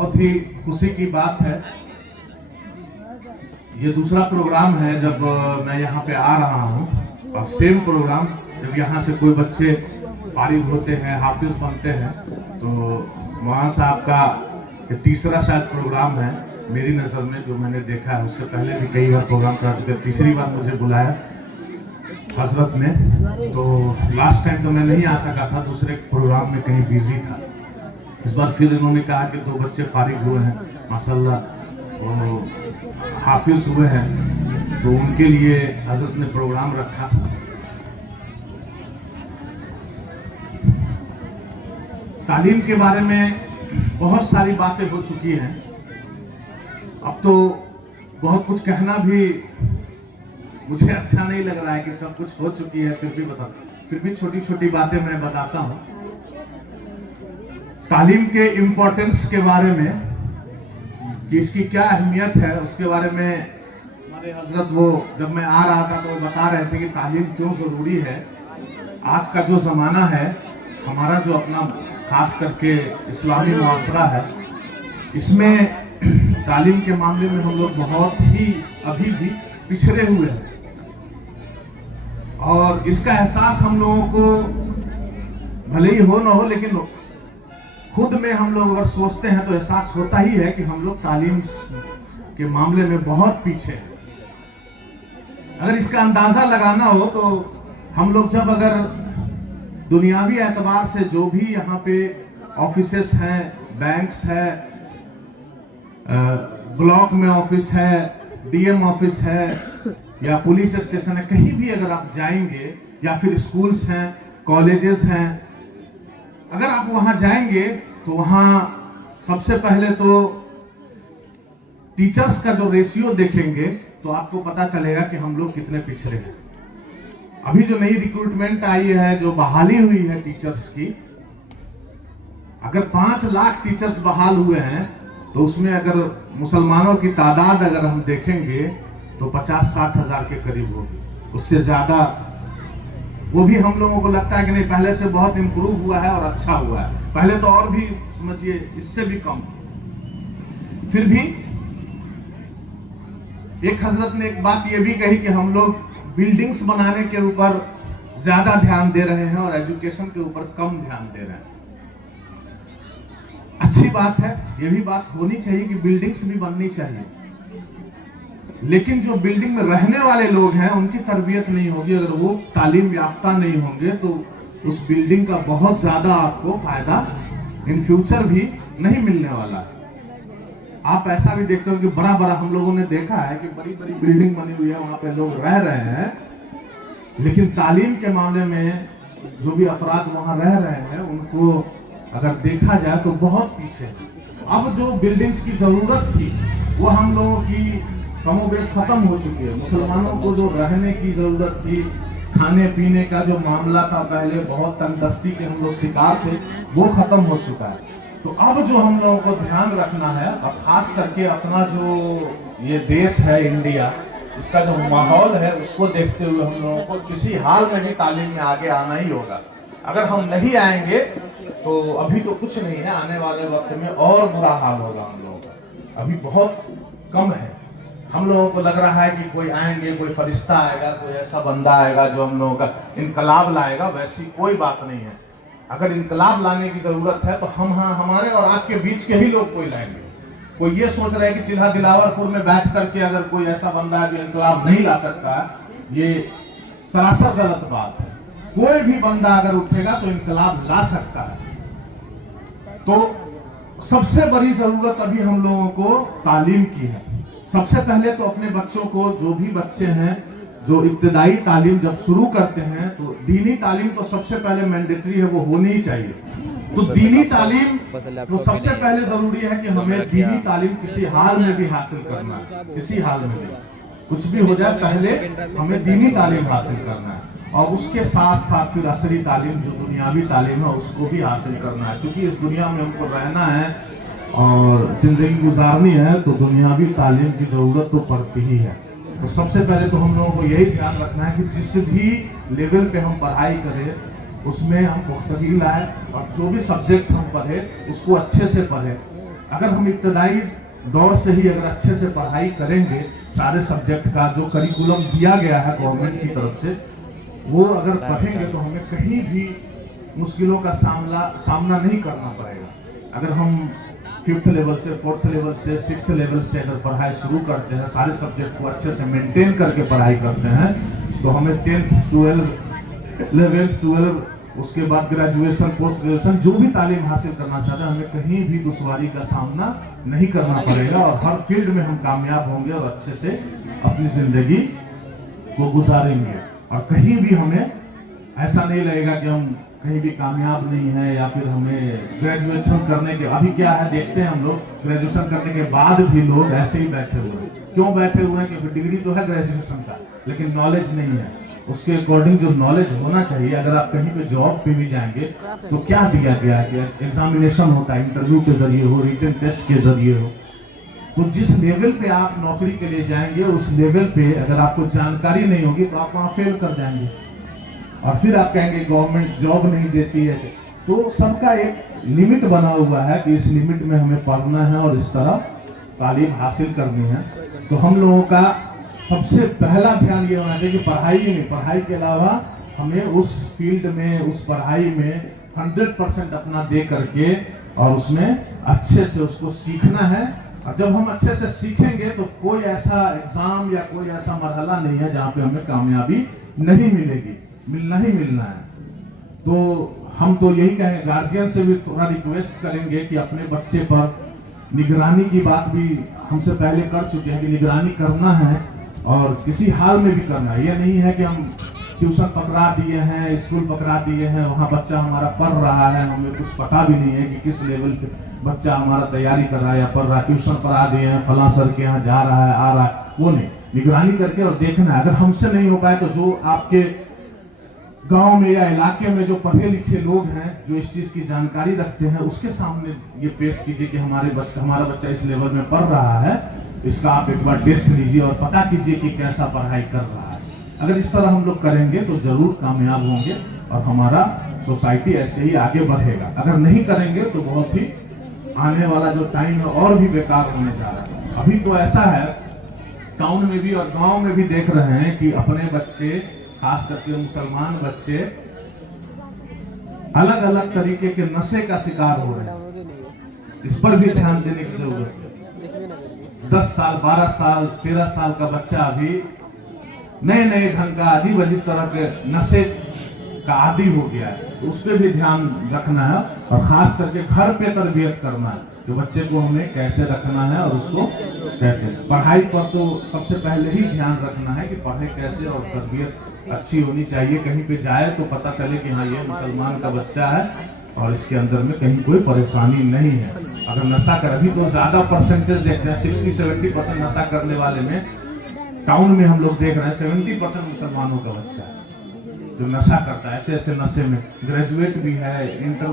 बहुत ही खुशी की बात है। ये दूसरा प्रोग्राम है जब मैं यहाँ पे आ रहा हूँ और सेम प्रोग्राम जब यहाँ से कोई बच्चे फारिग होते हैं, हाफिज बनते हैं, तो वहाँ से आपका ये तीसरा शायद प्रोग्राम है मेरी नज़र में जो मैंने देखा है। उससे पहले भी कई बार प्रोग्राम करा चुके, तीसरी बार मुझे बुलाया हजरत ने। तो लास्ट टाइम तो मैं नहीं आ सका था, दूसरे प्रोग्राम में कहीं बिजी था। इस बार फिर इन्होंने कहा कि 2 बच्चे फारिग हुए हैं माशाल्लाह, वो हाफिज हुए हैं, तो उनके लिए हजरत ने प्रोग्राम रखा। तालीम के बारे में बहुत सारी बातें हो चुकी हैं, अब तो बहुत कुछ कहना भी मुझे अच्छा नहीं लग रहा है कि सब कुछ हो चुकी है। फिर भी छोटी छोटी बातें मैं बताता हूं तालीम के इम्पोर्टेंस के बारे में, कि इसकी क्या अहमियत है उसके बारे में। हमारे हजरत वो जब मैं आ रहा था तो वो बता रहे थे कि तालीम क्यों जरूरी है। आज का जो जमाना है हमारा, जो अपना खास करके इस्लामी मुआशरा है, इसमें तालीम के मामले में हम लोग बहुत ही अभी भी पिछड़े हुए हैं। और इसका एहसास हम लोगों को भले ही हो ना हो, लेकिन खुद में हम लोग अगर सोचते हैं तो एहसास होता ही है कि हम लोग तालीम के मामले में बहुत पीछे हैं। अगर इसका अंदाजा लगाना हो तो हम लोग जब अगर दुनियावी एतबार से जो भी यहाँ पे ऑफिसेस हैं, बैंक्स है, ब्लॉक में ऑफिस है, डीएम ऑफिस है या पुलिस स्टेशन है, कहीं भी अगर आप जाएंगे, या फिर स्कूल्स हैं, कॉलेजेस हैं, अगर आप वहां जाएंगे तो वहां सबसे पहले तो टीचर्स का जो रेशियो देखेंगे तो आपको पता चलेगा कि हम लोग कितने पिछड़े हैं। अभी जो नई रिक्रूटमेंट आई है, जो बहाली हुई है टीचर्स की, अगर 5 लाख टीचर्स बहाल हुए हैं तो उसमें अगर मुसलमानों की तादाद अगर हम देखेंगे तो 50-60 हजार के करीब होगी, उससे ज्यादा। वो भी हम लोगों को लगता है कि नहीं, पहले से बहुत इंप्रूव हुआ है और अच्छा हुआ है, पहले तो और भी समझिए इससे भी कम। फिर भी एक हजरत ने एक बात ये भी कही कि हम लोग बिल्डिंग्स बनाने के ऊपर ज्यादा ध्यान दे रहे हैं और एजुकेशन के ऊपर कम ध्यान दे रहे हैं। अच्छी बात है, ये भी बात होनी चाहिए कि बिल्डिंग्स भी बननी चाहिए, लेकिन जो बिल्डिंग में रहने वाले लोग हैं उनकी तरबियत नहीं होगी, अगर वो तालीम याफ्ता नहीं होंगे तो उस बिल्डिंग का बहुत ज्यादा आपको फायदा इन फ्यूचर भी नहीं मिलने वाला है। आप ऐसा भी देखते हो कि बड़ा बड़ा हम लोगों ने देखा है कि बड़ी बड़ी बिल्डिंग बनी हुई है, वहां पे लोग रह रहे हैं, लेकिन तालीम के मामले में जो भी अफराद वहां रह रहे हैं उनको अगर देखा जाए तो बहुत पीछे। अब जो बिल्डिंग्स की जरूरत थी वो हम लोगों की कमोबेश खत्म हो चुकी है। मुसलमानों को जो रहने की जरूरत थी, खाने पीने का जो मामला था, पहले बहुत तंगदस्ती के हम लोग शिकार थे, वो खत्म हो चुका है। तो अब जो हम लोगों को ध्यान रखना है, और खास करके अपना जो ये देश है इंडिया, इसका जो माहौल है उसको देखते हुए हम लोगों को किसी हाल में भी तालीम में आगे आना ही होगा। अगर हम नहीं आएंगे तो अभी तो कुछ नहीं है, आने वाले वक्त में और बुरा हाल होगा हम लोगों का। अभी बहुत कम है। हम लोगों को लग रहा है कि कोई आएंगे, कोई फरिश्ता आएगा, कोई ऐसा बंदा आएगा जो हम लोगों का इनकलाब लाएगा, वैसी कोई बात नहीं है। अगर इनकलाब लाने की जरूरत है तो हमारे और आपके बीच के ही लोग कोई लाएंगे। कोई ये सोच रहे हैं कि चिल्हा दिलावरपुर में बैठ करके अगर कोई ऐसा बंदा है जो इनकलाब नहीं ला सकता, ये सरासर गलत बात है। कोई भी बंदा अगर उठेगा तो इनकलाब ला सकता है। तो सबसे बड़ी जरूरत अभी हम लोगों को तालीम की है। सबसे पहले तो अपने बच्चों को, जो भी बच्चे हैं जो इब्तदाई तालीम जब शुरू करते हैं, तो दीनी तालीम तो सबसे पहले मैंडेटरी है, वो होनी ही चाहिए। तो दीनी तालीम तो सबसे पहले जरूरी है कि हमें दीनी तालीम किसी हाल में भी हासिल करना है। किसी हाल में भी कुछ भी हो जाए, पहले हमें दीनी तालीम हासिल करना है, और उसके साथ साथ फिर असरी तालीम जो दुनियावी तालीम है उसको भी हासिल करना है। क्योंकि इस दुनिया में हमको रहना है और जिंदगी गुजारनी है, तो दुनियावी तालीम की जरूरत तो पड़ती ही है। तो सबसे पहले तो हम लोगों को यही ध्यान रखना है कि जिस भी लेवल पे हम पढ़ाई करें उसमें हम पुख्तगी लाए, और जो भी सब्जेक्ट हम पढ़े उसको अच्छे से पढ़े। अगर हम इब्तदाई दौर से ही अगर अच्छे से पढ़ाई करेंगे, सारे सब्जेक्ट का जो करिकुलम दिया गया है गवर्नमेंट की तरफ से, वो अगर पढ़ेंगे तो हमें कहीं भी मुश्किलों का सामना नहीं करना पड़ेगा। अगर हम 5th लेवल से 4th लेवल से 6th लेवल से अगर पढ़ाई शुरू करते हैं, सारे सब्जेक्ट को अच्छे से मेंटेन करके पढ़ाई करते हैं, तो हमें 10th 12 11th 12 उसके बाद ग्रेजुएशन पोस्ट ग्रेजुएशन जो भी तालीम हासिल करना चाहते हैं, हमें कहीं भी दुश्वारी का सामना नहीं करना पड़ेगा और हर फील्ड में हम कामयाब होंगे और अच्छे से अपनी जिंदगी को गुजारेंगे। और कहीं भी हमें ऐसा नहीं लगेगा कि हम कहीं भी कामयाब नहीं है, या फिर हमें ग्रेजुएशन करने के, अभी क्या है देखते हैं हम लोग, ग्रेजुएशन करने के बाद भी लोग ऐसे ही बैठे हुए हैं। क्यों बैठे हुए हैं? क्योंकि डिग्री तो है ग्रेजुएशन का, लेकिन नॉलेज नहीं है। उसके अकॉर्डिंग जो नॉलेज होना चाहिए, अगर आप कहीं पे जॉब पे भी जाएंगे तो क्या दिया गया है कि एग्जामिनेशन होता है, इंटरव्यू के जरिए हो, रिटन टेस्ट के जरिए हो, तो जिस लेवल पे आप नौकरी के लिए जाएंगे उस लेवल पे अगर आपको जानकारी नहीं होगी तो आप वहां फेल कर जाएंगे और फिर आप कहेंगे गवर्नमेंट जॉब नहीं देती है। तो सबका एक लिमिट बना हुआ है कि इस लिमिट में हमें पढ़ना है और इस तरह तालीम हासिल करनी है। तो हम लोगों का सबसे पहला ध्यान ये होना चाहिए कि पढ़ाई के अलावा हमें उस फील्ड में, उस पढ़ाई में 100% अपना दे करके और उसमें अच्छे से उसको सीखना है। और जब हम अच्छे से सीखेंगे तो कोई ऐसा एग्जाम या कोई ऐसा मरहला नहीं है जहाँ पे हमें कामयाबी नहीं मिलेगी, मिलना ही मिलना है। तो हम तो यही कहेंगे, गार्जियन से भी थोड़ा रिक्वेस्ट करेंगे कि अपने बच्चे पर निगरानी की बात भी हमसे पहले कर चुके हैं कि निगरानी करना है और किसी हाल में भी करना है। यह नहीं है कि हम ट्यूशन पकड़ा दिए हैं, स्कूल पकड़ा दिए हैं, वहाँ बच्चा हमारा पढ़ रहा है, हमें कुछ पता भी नहीं है कि किस लेवल पे बच्चा हमारा तैयारी कर रहा है या पढ़ रहा है, ट्यूशन पढ़ा दिए हैं, फलां सर के यहाँ जा रहा है, आ रहा है, वो नहीं। निगरानी करके और देखना है। अगर हमसे नहीं हो पाए तो जो आपके गांव में या इलाके में जो पढ़े लिखे लोग हैं, जो इस चीज की जानकारी रखते हैं, उसके सामने ये पेश कीजिए कि हमारा बच्चा इस लेवल में पढ़ रहा है, इसका आप एक बार टेस्ट लीजिए और पता कीजिए कि कैसा पढ़ाई कर रहा है। अगर इस तरह हम लोग करेंगे तो जरूर कामयाब होंगे और हमारा सोसाइटी ऐसे ही आगे बढ़ेगा। अगर नहीं करेंगे तो बहुत ही आने वाला जो टाइम है और भी बेकार होने जा रहा है। अभी तो ऐसा है, टाउन में भी और गांव में भी देख रहे हैं कि अपने बच्चे, खास करके मुसलमान बच्चे, अलग अलग तरीके के नशे का शिकार हो रहे हैं। इस पर भी ध्यान देने की जरूरत है। 10 साल 12 साल 13 साल का बच्चा अभी नए ढंग का अजीब तरह के नशे का आदी हो गया है। उस पर भी ध्यान रखना है और खास करके घर पे तरबियत करना है कि बच्चे को हमें कैसे रखना है और उसको कैसे। पढ़ाई पर तो सबसे पहले ही ध्यान रखना है कि पढ़े कैसे और तरबियत अच्छी होनी चाहिए। कहीं पे जाए तो पता चले कि हाँ ये मुसलमान का बच्चा है और इसके अंदर में कहीं कोई परेशानी नहीं है। अगर नशा कर, अभी तो ज्यादा परसेंटेज देखते हैं, 60-70% नशा करने वाले में टाउन में हम लोग देख रहे हैं 70% मुसलमानों का बच्चा है जो नशा करता है। ऐसे ऐसे नशे में ग्रेजुएट भी है, इंटर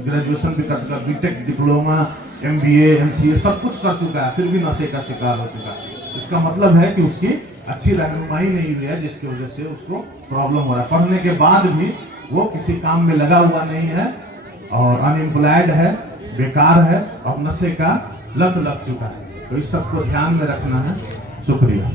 ग्रेजुएशन भी कर चुका, बीटेक, डिप्लोमा, MBA, MCA सब कुछ कर चुका है, फिर भी नशे का शिकार हो चुका है। इसका मतलब है कि उसकी अच्छी रहनुमाई नहीं हुई है, जिसकी वजह से उसको प्रॉब्लम हो रहा है। पढ़ने के बाद भी वो किसी काम में लगा हुआ नहीं है और अनएम्प्लॉयड है, बेकार है और नशे का लत लग चुका है। तो इस सबको ध्यान में रखना है। शुक्रिया।